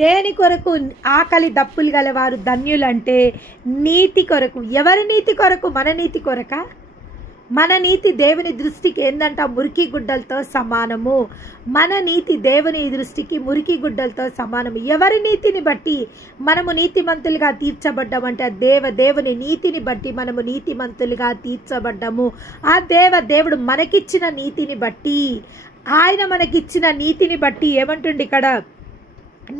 దేని కొరకు ఆకలి దప్పులు గలవారు ధన్యులంటే నీతి కొరకు. ఎవరి నీతి కొరకు? మన నీతి కొరక? మన నీతి దేవుని దృష్టికి ఏందంట? మురికి గుడ్డలతో సమానము. మన నీతి దేవుని దృష్టికి మురికి గుడ్డలతో సమానము. ఎవరి నీతిని బట్టి మనము నీతిమంతులుగా తీర్చబడ్డామంటే దేవుని నీతిని బట్టి మనము నీతిమంతులుగా తీర్చబడ్డాము. ఆ దేవుడు మనకిచ్చిన నీతిని బట్టి, ఆయన మనకిచ్చిన నీతిని బట్టి ఏమంటుండి ఇక్కడ?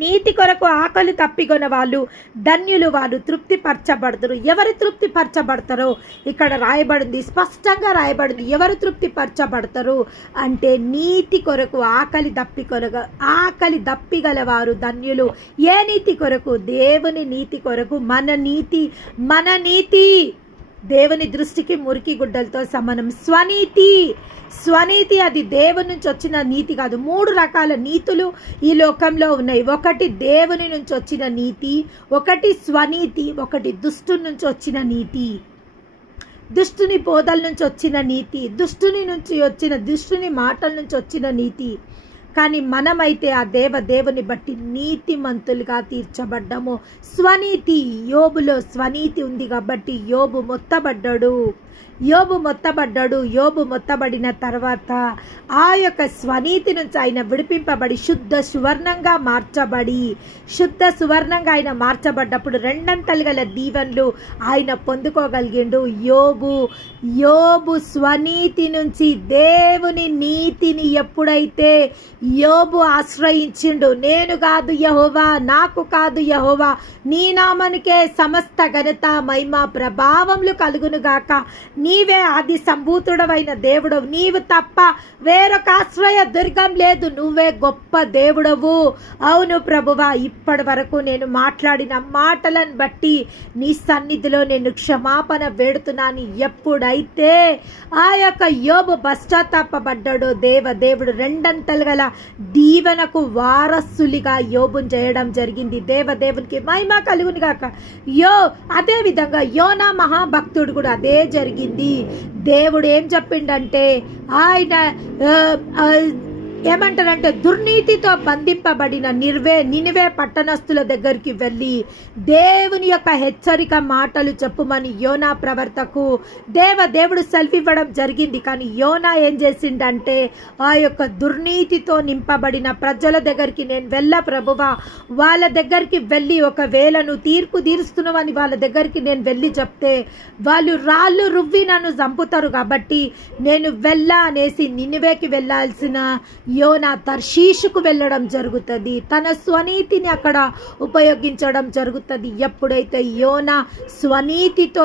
నీతి కొరకు ఆకలి తప్పికొన్న వాళ్ళు ధన్యులు, వాళ్ళు తృప్తిపరచబడతారు. ఎవరు తృప్తిపరచబడతారో ఇక్కడ రాయబడింది, స్పష్టంగా రాయబడింది. ఎవరు తృప్తిపరచబడతారు అంటే నీతి కొరకు ఆకలి దప్పిగలవారు ధన్యులు. ఏ నీతి కొరకు? దేవుని నీతి కొరకు. మన నీతి దేవుని దృష్టికి మురికి గుడ్డలతో సమానం. స్వనీతి అది దేవుని నుంచి వచ్చిన నీతి కాదు. 3 రకాల నీతులు ఈ లోకంలో ఉన్నాయి. ఒకటి దేవుని నుంచి వచ్చిన నీతి, ఒకటి స్వనీతి, ఒకటి దుష్టుని నుంచి వచ్చిన నీతి, దుష్టుని బోధల నుంచి వచ్చిన నీతి, దుష్టుని మాటల నుంచి వచ్చిన నీతి. కానీ మనమైతే ఆ దేవుని బట్టి నీతిమంతులుగా తీర్చబడ్డాము. స్వనీతి, యోబులో స్వనీతి ఉంది కాబట్టి యోబు మొత్తబడిన తర్వాత ఆ యొక్క స్వనీతి నుంచి ఆయన విడిపింపబడి శుద్ధ సువర్ణంగా ఆయన మార్చబడ్డప్పుడు 2 అంతలు గల దీవెనలు ఆయన పొందుకోగలిగిండు. యోబు స్వనీతి నుంచి దేవుని నీతిని ఎప్పుడైతే యోబు ఆశ్రయించిండు, నేను కాదు యెహోవా, నాకు కాదు యెహోవా, నీ నామనికే సమస్త ఘనత మహిమ ప్రభావములు కలుగునుగాక, నీవే ఆది సంభూతుడవైన దేవుడవు, నీవు తప్ప వేరొక ఆశ్రయ దుర్గం లేదు, నువ్వే గొప్ప దేవుడవు. అవును ప్రభువా, ఇప్పటి వరకు నేను మాట్లాడిన మాటలను బట్టి నీ సన్నిధిలో నేను క్షమాపణ వేడుతున్నాను. ఎప్పుడైతే ఆ యొక్క యోబు పశ్చాత్తాపడ్డాడో దేవుడు 2 అంతలు గల దీవెనకు వారసులిగా యోబును చేయడం జరిగింది. దేవునికి మహిమ కలుగును గాక. అదే విధంగా యోనా మహాభక్తుడు కూడా అదే జరిగింది. దేవుడు ఏం చెప్పిండంటే, ఆయన ఏమంటారంటే దుర్నీతితో బంధింపబడిన నినివే పట్టణస్థుల దగ్గరికి వెళ్ళి దేవుని యొక్క హెచ్చరిక మాటలు చెప్పుమని యోనా ప్రవర్తకు దేవుడు సెల్ఫ్ ఇవ్వడం జరిగింది. కానీ యోనా ఏం చేసిండంటే, ఆ యొక్క దుర్నీతితో నింపబడిన ప్రజల దగ్గరికి నేను ప్రభువా, వాళ్ళ దగ్గరికి వెళ్ళి ఒకవేళ నువ్వు తీర్పు తీరుస్తున్నావని వాళ్ళ దగ్గరికి నేను వెళ్ళి చెప్తే వాళ్ళు రాళ్ళు రువ్వి నన్ను చంపుతారు, కాబట్టి నేను అనేసి నినివేకి వెళ్ళాల్సిన యోనా తర్షీషుకు వెళ్ళడం జరుగుతుంది. తన స్వనీతిని అక్కడ ఉపయోగించడం జరుగుతుంది. ఎప్పుడైతే యోనా స్వనీతితో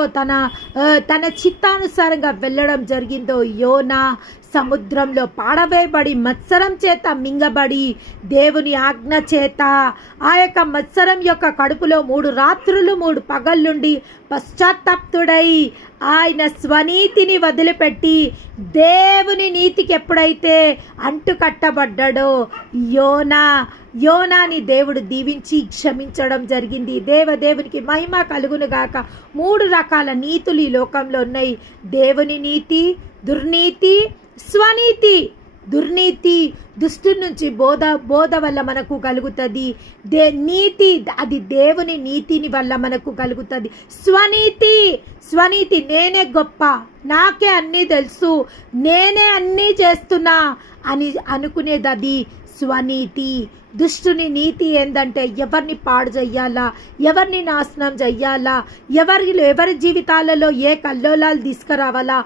తన చిత్తానుసారంగా వెళ్ళడం జరిగిందో, యోనా సముద్రంలో పాడవేయబడి మత్సరం చేత మింగబడి దేవుని ఆజ్ఞ చేత ఆ యొక్క మత్సరం యొక్క కడుపులో 3 రాత్రులు 3 పగళ్ళుండి పశ్చాత్తాప్తుడై ఆయన స్వనీతిని వదిలిపెట్టి దేవుని నీతికి ఎప్పుడైతే అంటుకట్టబడ్డాడో యోనాని దేవుడు దీవించి క్షమించడం జరిగింది. దేవునికి మహిమ కలుగును గాక. 3 రకాల నీతులు ఈ లోకంలో ఉన్నాయి. దేవుని నీతి, దుర్నీతి, స్వనీతి. దుర్నీతి దుష్టుడి నుంచి బోధ వల్ల మనకు కలుగుతుంది. నీతి అది దేవుని నీతిని వల్ల మనకు కలుగుతుంది. స్వనీతి నేనే గొప్ప, నాకే అన్నీ తెలుసు, నేనే అన్నీ చేస్తున్నా అని అనుకునేది అది స్వనీతి. దుష్టుని నీతి ఏందంటే ఎవరిని పాడు చెయ్యాలా, ఎవరిని నాశనం చెయ్యాలా, ఎవరి జీవితాలలో ఏ కల్లోలాలు తీసుకురావాలా,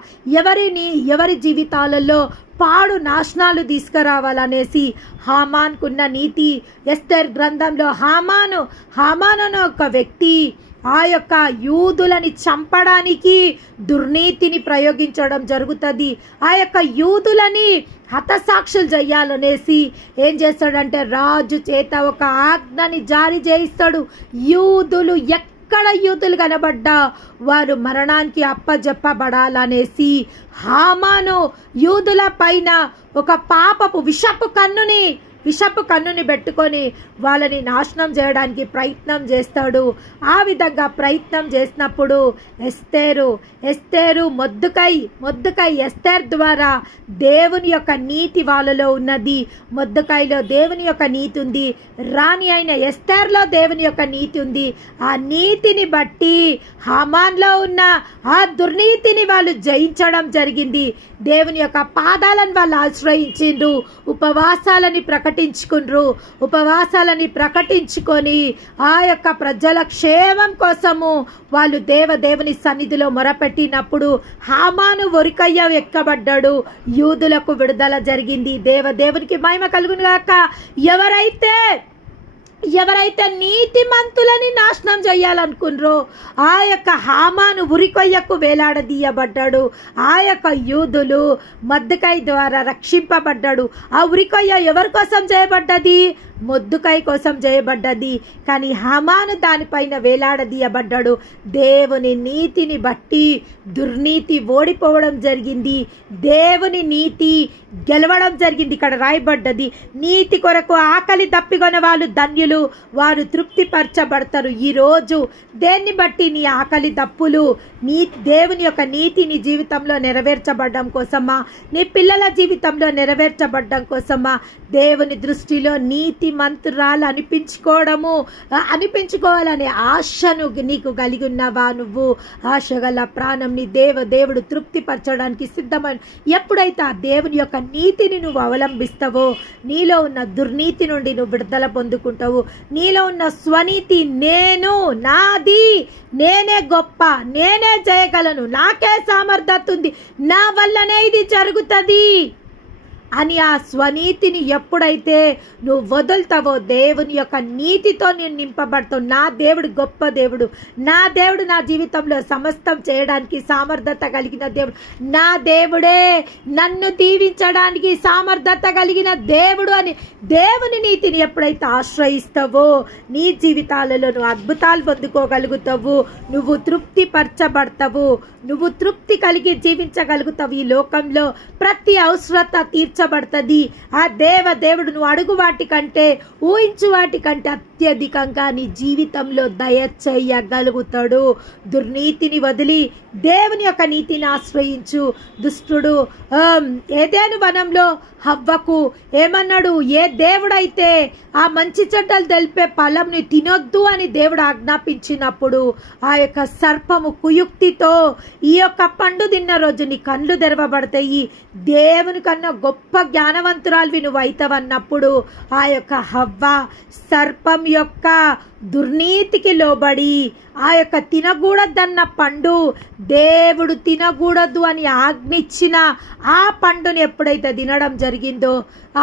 ఎవరి జీవితాలలో పాడు నాశనాలు తీసుకురావాలనేసి హామాన్కున్న నీతి. ఎస్తేర్ గ్రంథంలో హామాను అనే ఒక వ్యక్తి ఆ యొక్క యూదులని చంపడానికి దుర్నీతిని ప్రయోగించడం జరుగుతుంది. ఆ యొక్క యూదులని హతసాక్షులు చెయ్యాలనేసి ఏం చేస్తాడంటే రాజు చేత ఒక ఆజ్ఞని జారీ చేయిస్తాడు. ఎక్కడ యూదులు కనబడ్డా వారు మరణానికి అప్పజెప్పబడాలనేసి హామాను యూదుల పైన ఒక పాపపు విషపు కన్నుని విషపు కన్నుని పెట్టుకొని వాళ్ళని నాశనం చేయడానికి ప్రయత్నం చేస్తాడు. ఆ విధంగా ప్రయత్నం చేసినప్పుడు ఎస్తేరు మొర్దెకై ఎస్తేర్ ద్వారా దేవుని యొక్క నీతి వాళ్ళలో ఉన్నది. మొర్దెకైలో దేవుని యొక్క నీతి ఉంది, రాణి అయిన ఎస్తేర్లో దేవుని యొక్క నీతి ఉంది. ఆ నీతిని బట్టి హామాన్లో ఉన్న ఆ దుర్నీతిని వాళ్ళు జయించడం జరిగింది. దేవుని యొక్క పాదాలను వాళ్ళు ఆశ్రయించిండ్రు, ఉపవాసాలని ప్రకటించుకొని ఆ యొక్క ప్రజల క్షేమం కోసము వాళ్ళు దేవుని సన్నిధిలో మొరపెట్టినప్పుడు హామాను ఒరికయ్య ఎక్కబడ్డాడు. యూదులకు విడుదల జరిగింది. దేవునికి మహిమ కలుగును గాక. ఎవరైతే నీతిమంతులని నాశనం చేయాలనుకున్నారో ఆ యొక్క హామాను ఉరికొయ్యకు వేలాడదీయబడ్డాడు. ఆ యొక్క యూదులు మొర్దెకై ద్వారా రక్షింపబడ్డాడు. ఆ ఉరికొయ్య ఎవరి కోసం చేయబడ్డది? మొర్దెకై కోసం చేయబడ్డది. కానీ హామాను దానిపైన వేలాడదీయబడ్డాడు. దేవుని నీతిని బట్టి దుర్నీతి ఓడిపోవడం జరిగింది, దేవుని నీతి గెలవడం జరిగింది. ఇక్కడ రాయబడ్డది, నీతి కొరకు ఆకలి దప్పికొన్న వాళ్ళు ధన్యులు, వారు తృప్తిపరచబడతారు. ఈరోజు దేన్ని బట్టి నీ ఆకలి దప్పులు? దేవుని యొక్క నీతి నీ జీవితంలో నెరవేర్చబడడం కోసమా? నీ పిల్లల జీవితంలో నెరవేర్చబడడం కోసమా? దేవుని దృష్టిలో నీతి మంతురాలు అనిపించుకోవాలనే ఆశను నీకు కలిగి ఉన్నావా? నువ్వు ఆశ గల ప్రాణం నీ దేవుడు తృప్తిపరచడానికి సిద్ధమైన ఎప్పుడైతే ఆ దేవుని యొక్క నీతిని నువ్వు అవలంబిస్తావో నీలో ఉన్న దుర్నీతి నుండి నువ్వు విడుదల పొందుకుంటావు. నీలో ఉన్న స్వనీతి, నాది, నేనే గొప్ప, నేనే చేయగలను, నాకే సామర్థ్యత ఉంది, నా వల్లనే ఇది జరుగుతుంది అని ఆ స్వనీతిని ఎప్పుడైతే నువ్వు వదులుతావో దేవుని యొక్క నీతితో నేను నింపబడతావు. నా దేవుడు గొప్ప దేవుడు, నా దేవుడు నా జీవితంలో సమస్తం చేయడానికి సామర్థ్యత కలిగిన దేవుడు, నా దేవుడే నన్ను దీవించడానికి సామర్థ్యత కలిగిన దేవుడు అని దేవుని నీతిని ఎప్పుడైతే ఆశ్రయిస్తావో నీ జీవితాలలో నువ్వు అద్భుతాలు పొందుకోగలుగుతావు. నువ్వు తృప్తిపరచబడతావు, నువ్వు తృప్తి కలిగి జీవించగలుగుతావు. ఈ లోకంలో ప్రతి అవసరత తీర్చబడుతుంది. ఆ దేవుడు నువ్వు అడుగు వాటికంటే ఊహించు వాటికంటే అత్యధికంగా నీ జీవితంలో దయచేయగలుగుతాడు. దుర్నీతిని వదిలి దేవుని యొక్క నీతిని ఆశ్రయించు. దుష్టుడు ఏదైనా వనంలో హవ్వకు ఏమన్నాడు? ఏ దేవుడైతే ఆ మంచి చెడ్డలు తెలిపే ఫలంని తినొద్దు అని దేవుడు ఆజ్ఞాపించినప్పుడు ఆ యొక్క సర్పము కుయుక్తితో ఈ యొక్క పండు తిన్న రోజు నీ కళ్ళు తెరవబడతాయి, దేవుని కన్నా గొప్ప జ్ఞానవంతురాలు నువ్వు అవుతావన్నప్పుడు ఆ యొక్క హవ్వ సర్పం యొక్క దుర్నీతికి లోబడి ఆ యొక్క తినకూడదన్న పండు దేవుడు తినకూడదు అని ఆజ్ఞించిన ఆ పండుని ఎప్పుడైతే తినడం జరిగిందో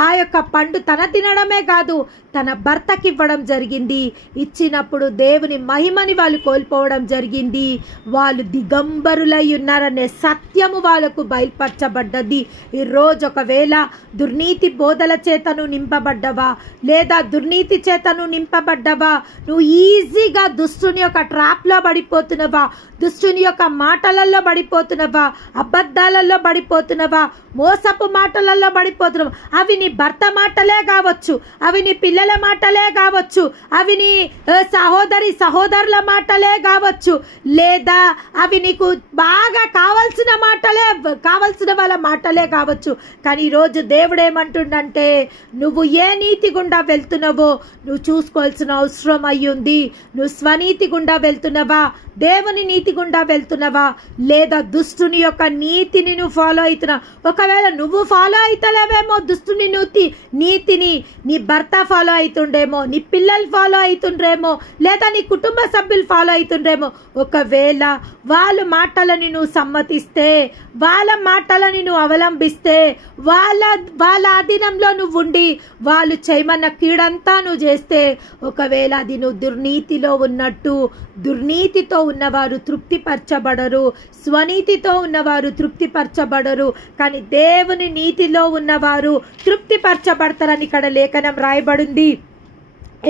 ఆ యొక్క పండు తన తినడమే కాదు తన భర్తకి ఇవ్వడం జరిగింది. ఇచ్చినప్పుడు దేవుని మహిమని వాళ్ళు కోల్పోవడం జరిగింది. వాళ్ళు దిగంబరులై ఉన్నారనే సత్యము వాళ్ళకు బయలుపరచబడ్డది. ఈరోజు ఒకవేళ దుర్నీతి బోధల చేతను నింపబడ్డవా లేదా దుర్నీతి చేతను నింపబడ్డవా? నువ్వు ఈజీగా దుష్టుని యొక్క ట్రాప్లో పడిపోతున్నావా? దుష్టుని యొక్క మాటలలో పడిపోతున్నావా? అబద్ధాలలో పడిపోతున్నావా? మోసపు మాటలలో పడిపోతున్నావా? అవి నీ భర్త మాటలే కావచ్చు, అవి నీ పిల్లల మాటలే కావచ్చు, అవి నీ సహోదరుల మాటలే కావచ్చు, లేదా అవి నీకు బాగా కావాల్సిన వాళ్ళ మాటలే కావచ్చు. కానీ ఈరోజు దేవుడు ఏమంటుండంటే నువ్వు ఏ నీతి గుండా వెళ్తున్నావో నువ్వు చూసుకోవాల్సిన అవసరం అయ్యింది. నువ్వు స్వనీతి గుండా వెళ్తున్నావా? దేవుని నీతి గుండా వెళ్తున్నావా? లేదా దుష్టుని యొక్క నీతిని నువ్వు ఫాలో అవుతున్నావు? ఒకవేళ నువ్వు ఫాలో అవుతలేవేమో దుష్టుని నీతిని, నీ భర్త ఫాలో అవుతుండేమో, నీ పిల్లలు ఫాలో అవుతుండ్రేమో, లేదా నీ కుటుంబ సభ్యులు ఫాలో అవుతుండ్రేమో. ఒకవేళ వాళ్ళ మాటలని నువ్వు సమ్మతిస్తే, వాళ్ళ మాటలని నువ్వు అవలంబిస్తే, వాళ్ళ అధీనంలో నువ్వు ఉండి వాళ్ళు చేయమన్న కీడంతా నువ్వు చేస్తే, ఒకవేళ అది నువ్వు దుర్నీతిలో ఉన్నట్టు. దుర్నీతితో ఉన్నవారు తృప్తిపరచబడరు, స్వనీతితో ఉన్నవారు తృప్తిపరచబడరు. కానీ దేవుని నీతిలో ఉన్నవారు తృప్తిపరచబడతారని ఇక్కడ లేఖనం రాయబడింది.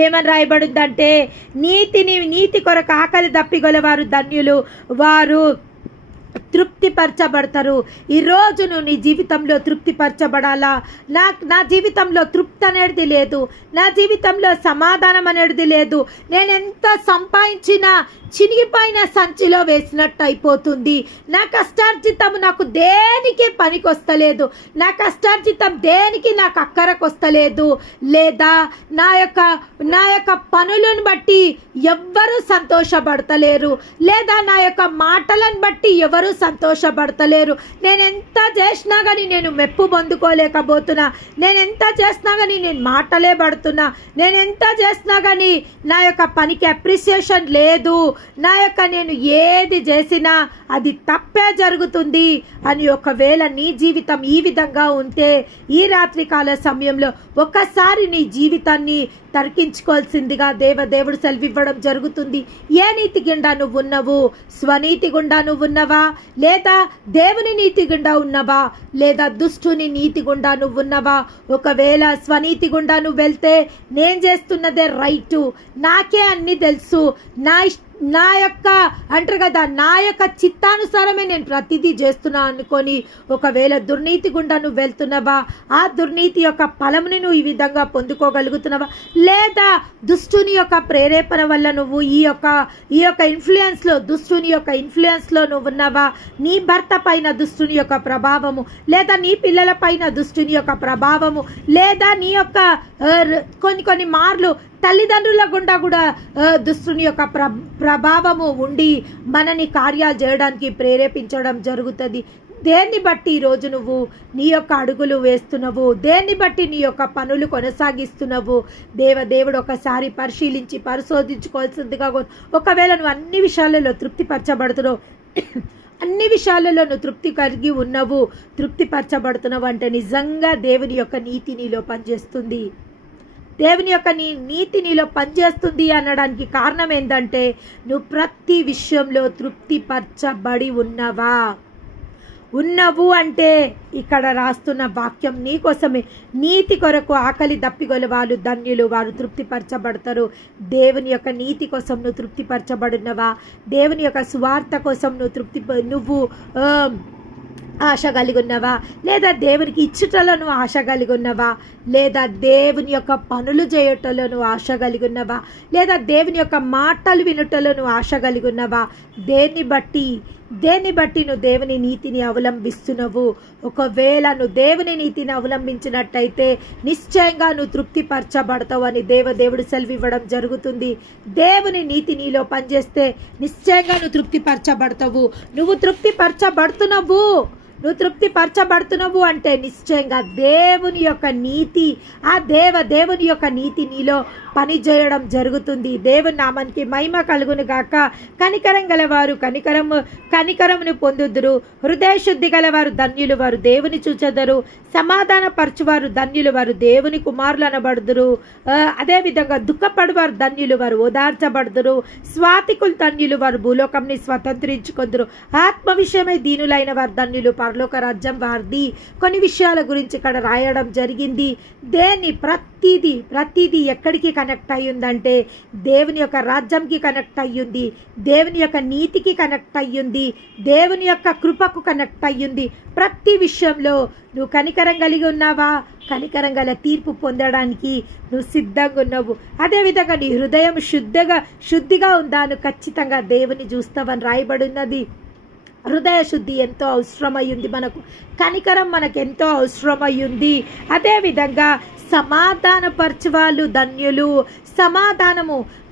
ఏమని రాయబడిందంటే నీతి కొరకు ఆకలి దప్పిగొలవారు ధన్యులు, వారు తృప్తిపరచబడతారు. ఈరోజు నువ్వు నీ జీవితంలో తృప్తిపరచబడాలా? నా జీవితంలో తృప్తి అనేది లేదు, నా జీవితంలో సమాధానం అనేది లేదు. నేను ఎంత సంపాదించినా చినిగిపోయిన సంచిలో వేసినట్టు అయిపోతుంది. నా కష్టార్జితం నాకు దేనికి పనికొస్తలేదు, నా కష్టార్జితం దేనికి నాకు అక్కరకొస్తలేదు. లేదా నా యొక్క పనులను బట్టి ఎవ్వరూ సంతోషపడతలేరు, లేదా నా యొక్క మాటలను బట్టి ఎవరు సంతోషపడతలేరు. నేను ఎంత చేసినా కానీ నేను మెప్పు పొందుకోలేకపోతున్నా, నేను ఎంత చేసినా కానీ నేను మాటలే పడుతున్నా, నేను ఎంత చేసినా కానీ నా యొక్క పనికి అప్రిసియేషన్ లేదు, నేను ఏది చేసినా అది తప్పే జరుగుతుంది అని ఒకవేళ నీ జీవితం ఈ విధంగా ఉంటే ఈ రాత్రికాల సమయంలో ఒక్కసారి నీ జీవితాన్ని తర్కించుకోవాల్సిందిగా దేవుడు సెలవివ్వడం జరుగుతుంది. ఏ నీతి గుండా నువ్వు ఉన్నావు? స్వనీతి గుండా నువ్వు ఉన్నావా, లేదా దేవుని నీతి గుండా ఉన్నావా, లేదా దుష్టుని నీతి గుండా నువ్వు ఉన్నావా? ఒకవేళ స్వనీతి గుండా నువ్వు వెళ్తే నేను చేస్తున్నదే రైటు, నాకే అన్ని తెలుసు, నా యొక్క చిత్తానుసారమే నేను ప్రతిదీ చేస్తున్నా అనుకొని ఒకవేళ దుర్నీతి గుండా నువ్వు వెళ్తున్నావా? ఆ దుర్నీతి యొక్క ఫలముని నువ్వు ఈ విధంగా పొందుకోగలుగుతున్నావా? లేదా దుష్టుని యొక్క ప్రేరేపణ వల్ల నువ్వు ఈ యొక్క ఇన్ఫ్లుయెన్స్లో, దుష్టుని యొక్క ఇన్ఫ్లుయెన్స్లో నువ్వు ఉన్నావా? నీ భర్త పైన దుష్టుని యొక్క ప్రభావము, లేదా నీ పిల్లల పైన దుష్టుని యొక్క ప్రభావము, లేదా నీ యొక్క కొన్ని మార్లు తల్లిదండ్రుల గుండా కూడా దుష్టుని యొక్క ప్రభావము ఉండి మనని కార్యాలు చేయడానికి ప్రేరేపించడం జరుగుతుంది. దేన్ని బట్టి ఈరోజు నువ్వు నీ యొక్క అడుగులు వేస్తున్నావు? దేన్ని బట్టి నీ యొక్క పనులు కొనసాగిస్తున్నావు? దేవుడు ఒకసారి పరిశోధించుకోవాల్సిందిగా. ఒకవేళ నువ్వు అన్ని విషయాలలో తృప్తిపరచబడుతున్నావు, అన్ని విషయాలలో నువ్వు తృప్తి కలిగి ఉన్నావు, తృప్తిపరచబడుతున్నావు అంటే నిజంగా దేవుని యొక్క నీతి నీలో పనిచేస్తుంది. దేవుని యొక్క నీతి నీలో పనిచేస్తుంది అనడానికి కారణం ఏంటంటే నువ్వు ప్రతి విషయంలో తృప్తిపరచబడి ఉన్నావు అంటే ఇక్కడ రాస్తున్న వాక్యం నీ కోసమే. నీతి కొరకు ఆకలి దప్పిగల వాళ్ళు ధన్యులు, వారు తృప్తిపరచబడతారు. దేవుని యొక్క నీతి కోసం నువ్వు తృప్తిపరచబడినవా? దేవుని యొక్క స్వార్థ కోసం నువ్వు ఆశ కలిగి ఉన్నావా? లేదా దేవునికి ఇచ్చుటలో నువ్వు ఆశ కలిగి ఉన్నావా? లేదా దేవుని యొక్క పనులు చేయటంలో నువ్వు ఆశ కలిగి ఉన్నావా? లేదా దేవుని యొక్క మాటలు వినుటలో నువ్వు ఆశ కలిగి ఉన్నావా? దేన్ని బట్టి నువ్వు దేవుని నీతిని అవలంబిస్తున్నావు? ఒకవేళ నువ్వు దేవుని నీతిని అవలంబించినట్టయితే నిశ్చయంగా నువ్వు తృప్తిపరచబడతావు అని దేవుడు సెలవివ్వడం జరుగుతుంది. దేవుని నీతి నీలో పనిచేస్తే నిశ్చయంగా నువ్వు తృప్తిపరచబడతావు. నువ్వు తృప్తిపరచబడుతున్నావు అంటే నిశ్చయంగా దేవుని యొక్క నీతి, దేవుని యొక్క నీతి నీలో పని చేయడం జరుగుతుంది. దేవుని నామానికి మహిమ కలుగును గాక. కనికరం గలవారు కనికరమును పొందుదురు, హృదయ శుద్ధి గలవారు ధన్యులు, వారు దేవుని చూచెదరు. సమాధాన పరచువారు ధన్యులు, వారు దేవుని కుమారులు అనబడుదురు. అదేవిధంగా దుఃఖపడువారు ధన్యులు, వారు ఓదార్చబడుదురు. స్వాతికులు ధన్యులు, వారు భూలోకంని స్వతంత్రించుకొందురు. ఆత్మ విషయమై దీనులైన వారు ధన్యులు, పరలోక రాజ్యం వారిది. కొన్ని విషయాల గురించి ఇక్కడ రాయడం జరిగింది. ప్రతిదీ ఎక్కడికి కనెక్ట్ అయ్యిందంటే దేవుని యొక్క రాజ్యంకి కనెక్ట్ అయ్యింది, దేవుని యొక్క నీతికి కనెక్ట్ అయ్యింది, దేవుని యొక్క కృపకు కనెక్ట్ అయ్యింది. ప్రతి విషయంలో నువ్వు కనికరం కలిగి ఉన్నావా? కనికరం గల తీర్పు పొందడానికి నువ్వు సిద్ధంగా ఉన్నావు. అదేవిధంగా నీ హృదయం శుద్ధిగా ఉందా? నువ్వు ఖచ్చితంగా దేవుని చూస్తావని రాయబడి ఉన్నది. హృదయ శుద్ధి ఎంతో అవసరమయ్యింది మనకు, కనికరం మనకు ఎంతో అవసరమయ్యింది. అదేవిధంగా సమాధానపరచువాళ్ళు ధన్యులు.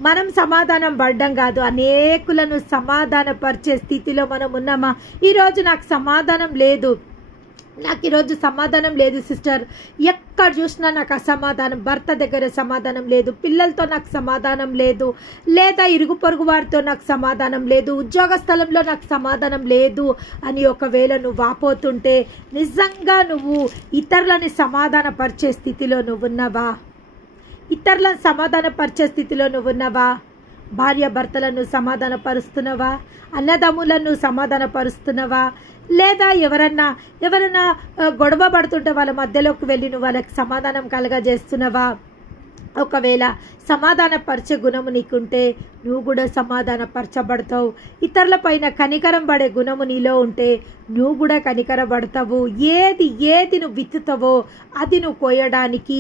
మనం సమాధానం పడ్డం కాదు, అనేకులను సమాధానపరిచే స్థితిలో మనం ఉన్నామా? ఈరోజు నాకు ఈరోజు సమాధానం లేదు సిస్టర్, ఎక్కడ చూసినా నాకు అసమాధానం, భర్త దగ్గర సమాధానం లేదు, పిల్లలతో నాకు సమాధానం లేదు, లేదా ఇరుగు పొరుగు వారితో నాకు సమాధానం లేదు, ఉద్యోగ స్థలంలో నాకు సమాధానం లేదు అని ఒకవేళ నువ్వు వాపోతుంటే నిజంగా నువ్వు ఇతరులని సమాధానపరిచే స్థితిలో నువ్వున్నావా? భార్య భర్తలను సమాధానపరుస్తున్నావా? అన్నదమ్ములను సమాధానపరుస్తున్నావా? లేదా ఎవరన్నా గొడవ పడుతుంటే వాళ్ళ మధ్యలోకి వెళ్ళి నువ్వు వాళ్ళకి సమాధానం కలగజేస్తున్నావా? ఒకవేళ సమాధానపరిచే గుణము నీకుంటే నువ్వు కూడా సమాధానపరచబడతావు. ఇతరుల పైన కనికరం పడే గుణము నీలో ఉంటే నువ్వు కూడా కనికరపడతావు. ఏది నువ్వు విత్తుతావో అది నువ్వు కోయడానికి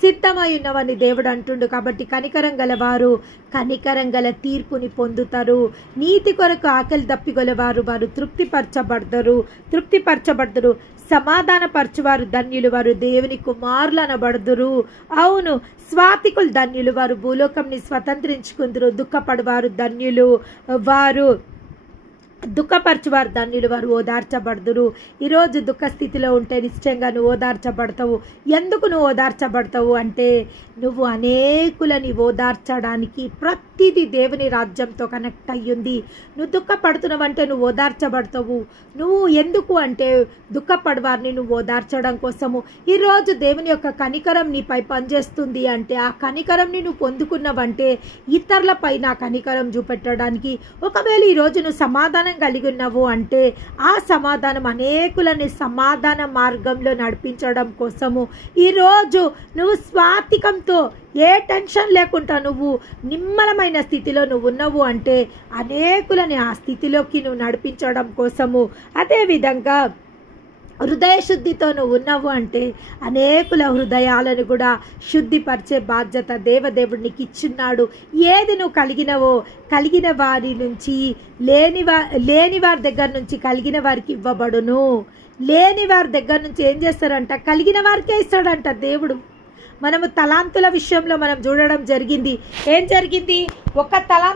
సిద్ధమై ఉన్నవని దేవుడు అంటుండు. కాబట్టి కనికరం గలవారు కనికరం గల తీర్పుని పొందుతారు. నీతి కొరకు ఆకలి దప్పిగలవారు వారు తృప్తిపరచబడతారు. సమాధానపరచువారు ధన్యులు, వారు దేవుని కుమారులు అనబడుదురు. అవును, స్వాతికులు ధన్యులు, వారు భూలోకంని స్వతంత్రించుకుందరు. దుఃఖపడువారు ధన్యులు, వారు దుఃఖపరచువారు ధన్యులు, వారు ఓదార్చబడుదురు. ఈరోజు దుఃఖ స్థితిలో ఉంటే నిశ్చయంగా నువ్వు ఓదార్చబడతావు. ఎందుకు నువ్వు ఓదార్చబడతావు అంటే నువ్వు అనేకులని ఓదార్చడానికి ప్రతిదీ దేవుని రాజ్యంతో కనెక్ట్ అయ్యింది. నువ్వు దుఃఖపడుతున్నావంటే నువ్వు ఓదార్చబడతావు. నువ్వు ఎందుకు అంటే దుఃఖపడవారిని నువ్వు ఓదార్చడం కోసము. ఈరోజు దేవుని యొక్క కనికరం నీపై పనిచేస్తుంది అంటే ఆ కనికరంని నువ్వు పొందుకున్నావంటే ఇతరుల పైన కనికరం చూపెట్టడానికి. ఒకవేళ ఈరోజు నువ్వు సమాధానం కలిగి ఉన్నావు అంటే ఆ సమాధానం అనేకులని సమాధాన మార్గంలో నడిపించడం కోసము. ఈరోజు నువ్వు స్వాతికంతో ఏ టెన్షన్ లేకుండా నువ్వు నిమ్మలమైన స్థితిలో నువ్వు ఉన్నావు అంటే అనేకులని ఆ స్థితిలోకి నువ్వు నడిపించడం కోసము. అదేవిధంగా హృదయ శుద్ధితో నువ్వు ఉన్నావు అంటే అనేకుల హృదయాలను కూడా శుద్ధిపరిచే బాధ్యత దేవదేవుడు నీకు ఇచ్చున్నాడు. ఏది నువ్వు కలిగిన వారి నుంచి లేని వారి దగ్గర నుంచి కలిగిన వారికి ఇవ్వబడును. లేని వారి దగ్గర నుంచి ఏం చేస్తారంట? కలిగిన వారికే ఇస్తాడంట దేవుడు. మనము తలాంతుల విషయంలో మనం చూడడం జరిగింది. ఏం జరిగింది? ఒక తలాంతు